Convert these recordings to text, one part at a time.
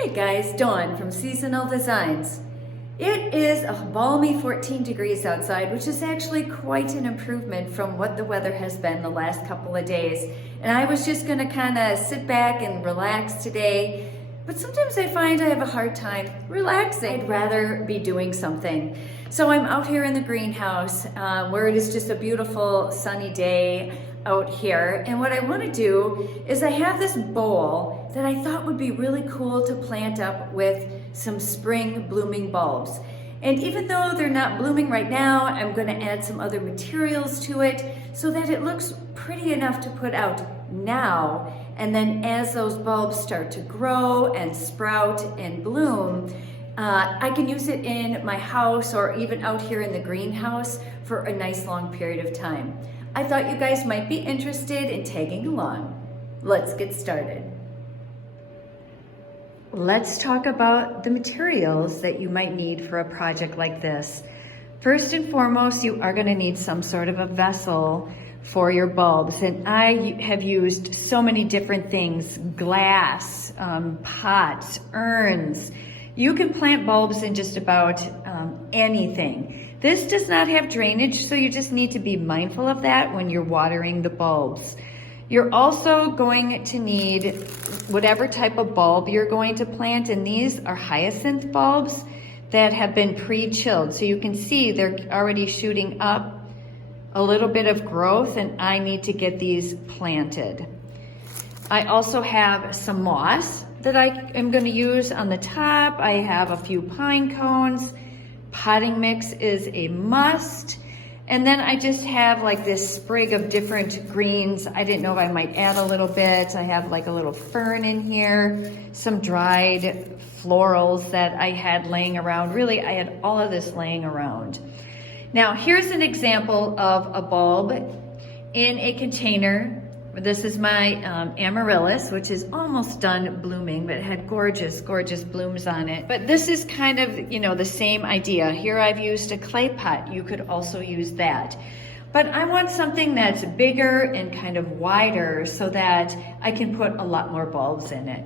Hey guys, Dawn from Seasonal Designs. It is a balmy 14 degrees outside, which is actually quite an improvement from what the weather has been the last couple of days. And I was just gonna kind of sit back and relax today, but sometimes I find I have a hard time relaxing. I'd rather be doing something. So I'm out here in the greenhouse where it is just a beautiful sunny day out here. And what I want to do is I have this bowl that I thought would be really cool to plant up with some spring blooming bulbs. And even though they're not blooming right now, I'm going to add some other materials to it so that it looks pretty enough to put out now. And then as those bulbs start to grow and sprout and bloom, I can use it in my house or even out here in the greenhouse for a nice long period of time. I thought you guys might be interested in tagging along. Let's get started. Let's talk about the materials that you might need for a project like this. First and foremost, you are going to need some sort of a vessel for your bulbs. And I have used so many different things: glass, pots, urns. You can plant bulbs in just about anything. This does not have drainage, so you just need to be mindful of that when you're watering the bulbs. You're also going to need whatever type of bulb you're going to plant, and these are hyacinth bulbs that have been pre-chilled. So you can see they're already shooting up a little bit of growth, and I need to get these planted. I also have some moss that I am going to use on the top. I have a few pine cones. Potting mix is a must. And then I just have like this sprig of different greens. I didn't know if I might add a little bit. I have like a little fern in here, some dried florals that I had laying around. Really, I had all of this laying around. Now, here's an example of a bulb in a container. This is my amaryllis, which is almost done blooming, but it had gorgeous, gorgeous blooms on it. But this is kind of, the same idea. Here I've used a clay pot. You could also use that. But I want something that's bigger and kind of wider so that I can put a lot more bulbs in it.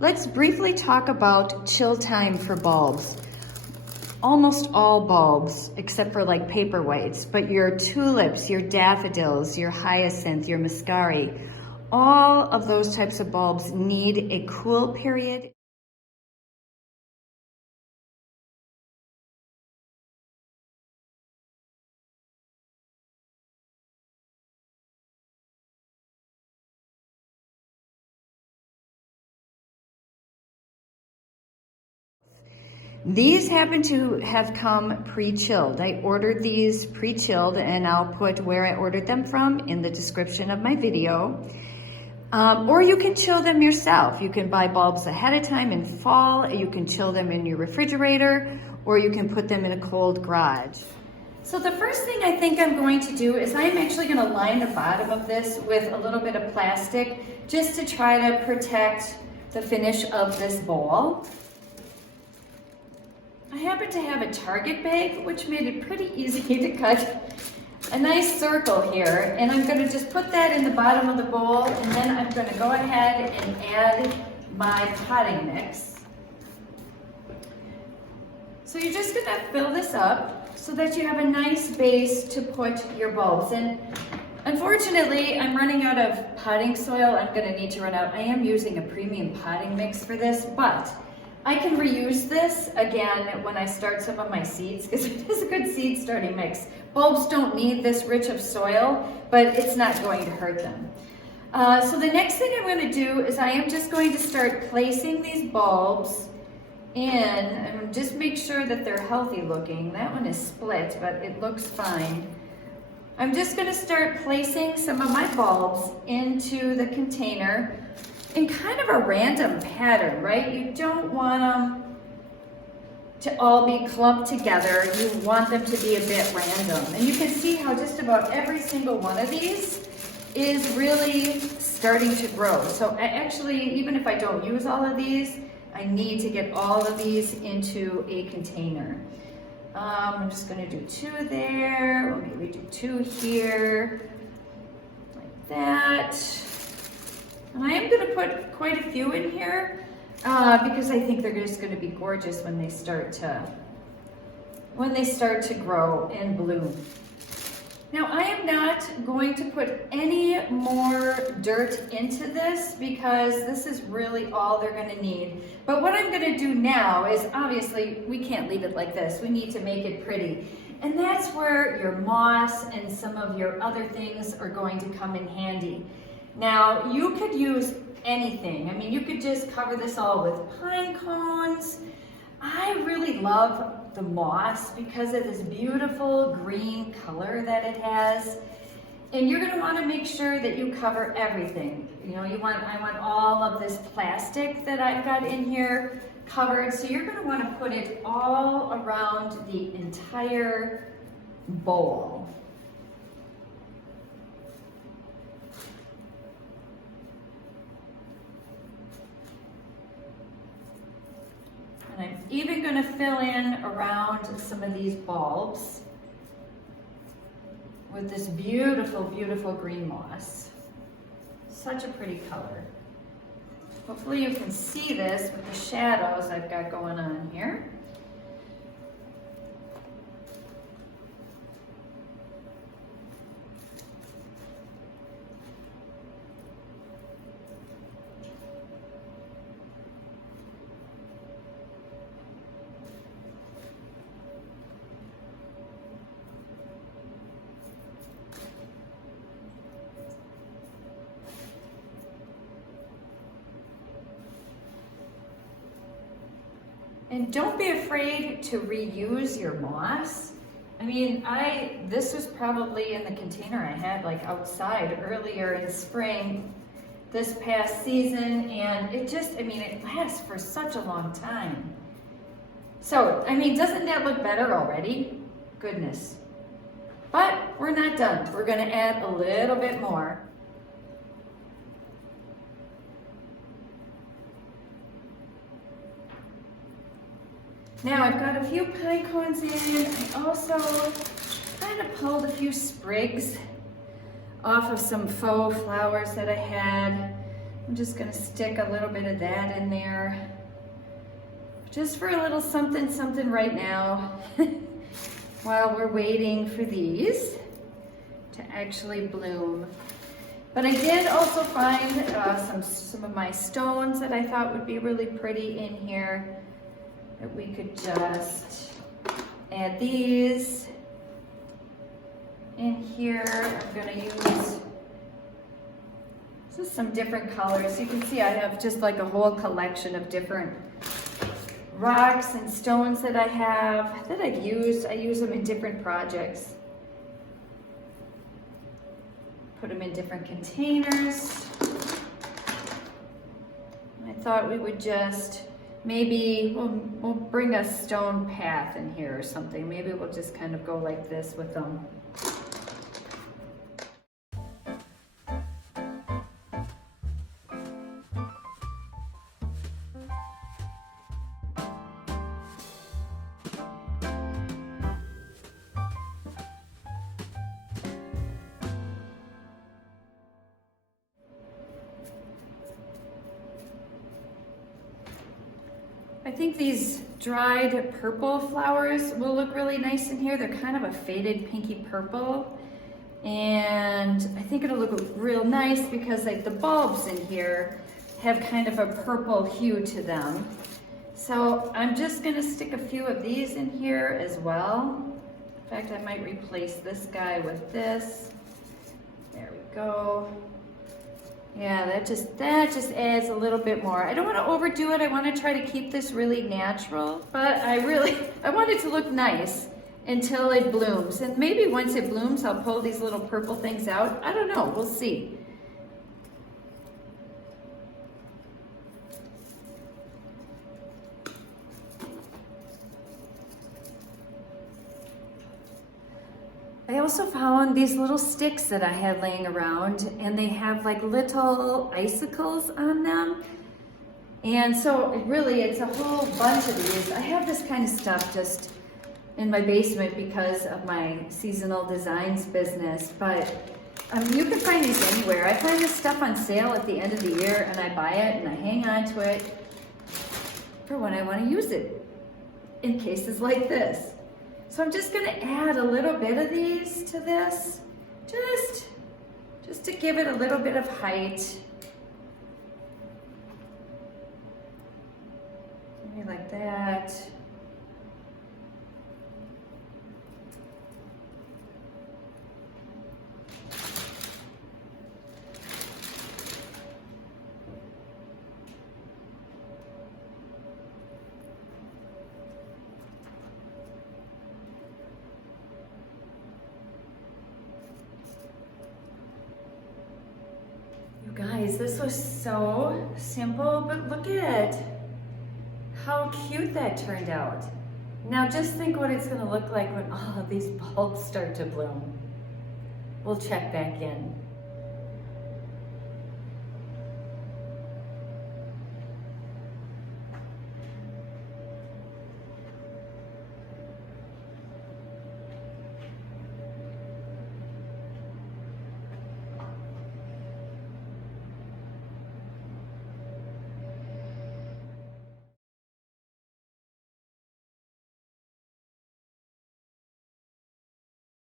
Let's briefly talk about chill time for bulbs. Almost all bulbs, except for like paperweights, but your tulips, your daffodils, your hyacinth, your muscari, all of those types of bulbs need a cool period. These happen to have come pre-chilled. I ordered these pre-chilled, and I'll put where I ordered them from in the description of my video. Or you can chill them yourself. You can buy bulbs ahead of time in fall. You can chill them in your refrigerator, or you can put them in a cold garage. So the first thing I think I'm going to do is I'm actually going to line the bottom of this with a little bit of plastic just to try to protect the finish of this bowl. I happen to have a Target bag, which made it pretty easy to cut a nice circle here. And I'm going to just put that in the bottom of the bowl, and then I'm going to go ahead and add my potting mix. So you're just going to fill this up so that you have a nice base to put your bulbs in. Unfortunately, I'm running out of potting soil. I'm going to need to run out. I am using a premium potting mix for this, but I can reuse this again when I start some of my seeds because it is a good seed starting mix. Bulbs don't need this rich of soil, but it's not going to hurt them. So the next thing I'm going to do is I am just going to start placing these bulbs in, and just make sure that they're healthy looking. That one is split, but it looks fine. I'm just going to start placing some of my bulbs into the container in kind of a random pattern, right? You don't want them to all be clumped together. You want them to be a bit random. And you can see how just about every single one of these is really starting to grow. So I actually, even if I don't use all of these, I need to get all of these into a container. I'm just gonna do 2 there, or maybe do 2 here, like that. And I am gonna put quite a few in here because I think they're just gonna be gorgeous when they start to grow and bloom. Now I am not going to put any more dirt into this because this is really all they're gonna need. But what I'm gonna do now is, obviously we can't leave it like this. We need to make it pretty. And that's where your moss and some of your other things are going to come in handy. Now you could use anything. I mean, you could just cover this all with pine cones. I really love the moss because of this beautiful green color that it has. And you're gonna wanna make sure that you cover everything. You know, I want all of this plastic that I've got in here covered. So you're gonna wanna put it all around the entire bowl. And I'm even going to fill in around some of these bulbs with this beautiful, beautiful green moss. Such a pretty color. Hopefully you can see this with the shadows I've got going on here. And don't be afraid to reuse your moss. I mean, this was probably in the container I had like outside earlier in spring this past season, and it lasts for such a long time. So, I mean, doesn't that look better already? Goodness. But we're not done. We're gonna add a little bit more. Now I've got a few pine cones in. I also kind of pulled a few sprigs off of some faux flowers that I had. I'm just gonna stick a little bit of that in there. Just for a little something, something right now while we're waiting for these to actually bloom. But I did also find some of my stones that I thought would be really pretty in here. That we could just add these in here. I'm gonna use just some different colors. You can see I have just like a whole collection of different rocks and stones that I have that I've used. I use them in different projects. Put them in different containers. I thought we would just maybe we'll bring a stone path in here or something. Maybe we'll just kind of go like this with them. I think these dried purple flowers will look really nice in here. They're kind of a faded pinky purple. And I think it'll look real nice because like the bulbs in here have kind of a purple hue to them. So I'm just gonna stick a few of these in here as well. In fact, I might replace this guy with this. There we go. Yeah, that just adds a little bit more. I don't want to overdo it. I want to try to keep this really natural, but I want it to look nice until it blooms. And maybe once it blooms, I'll pull these little purple things out. I don't know, we'll see. I also found these little sticks that I had laying around, and they have like little icicles on them. And so it's a whole bunch of these. I have this kind of stuff just in my basement because of my seasonal designs business, but You can find these anywhere. I find this stuff on sale at the end of the year and I buy it and I hang on to it for when I want to use it in cases like this. So I'm just going to add a little bit of these to this, just to give it a little bit of height. Maybe like that. You guys, this was so simple, but look at how cute that turned out. Now just think what it's going to look like when all of these bulbs start to bloom. We'll check back in.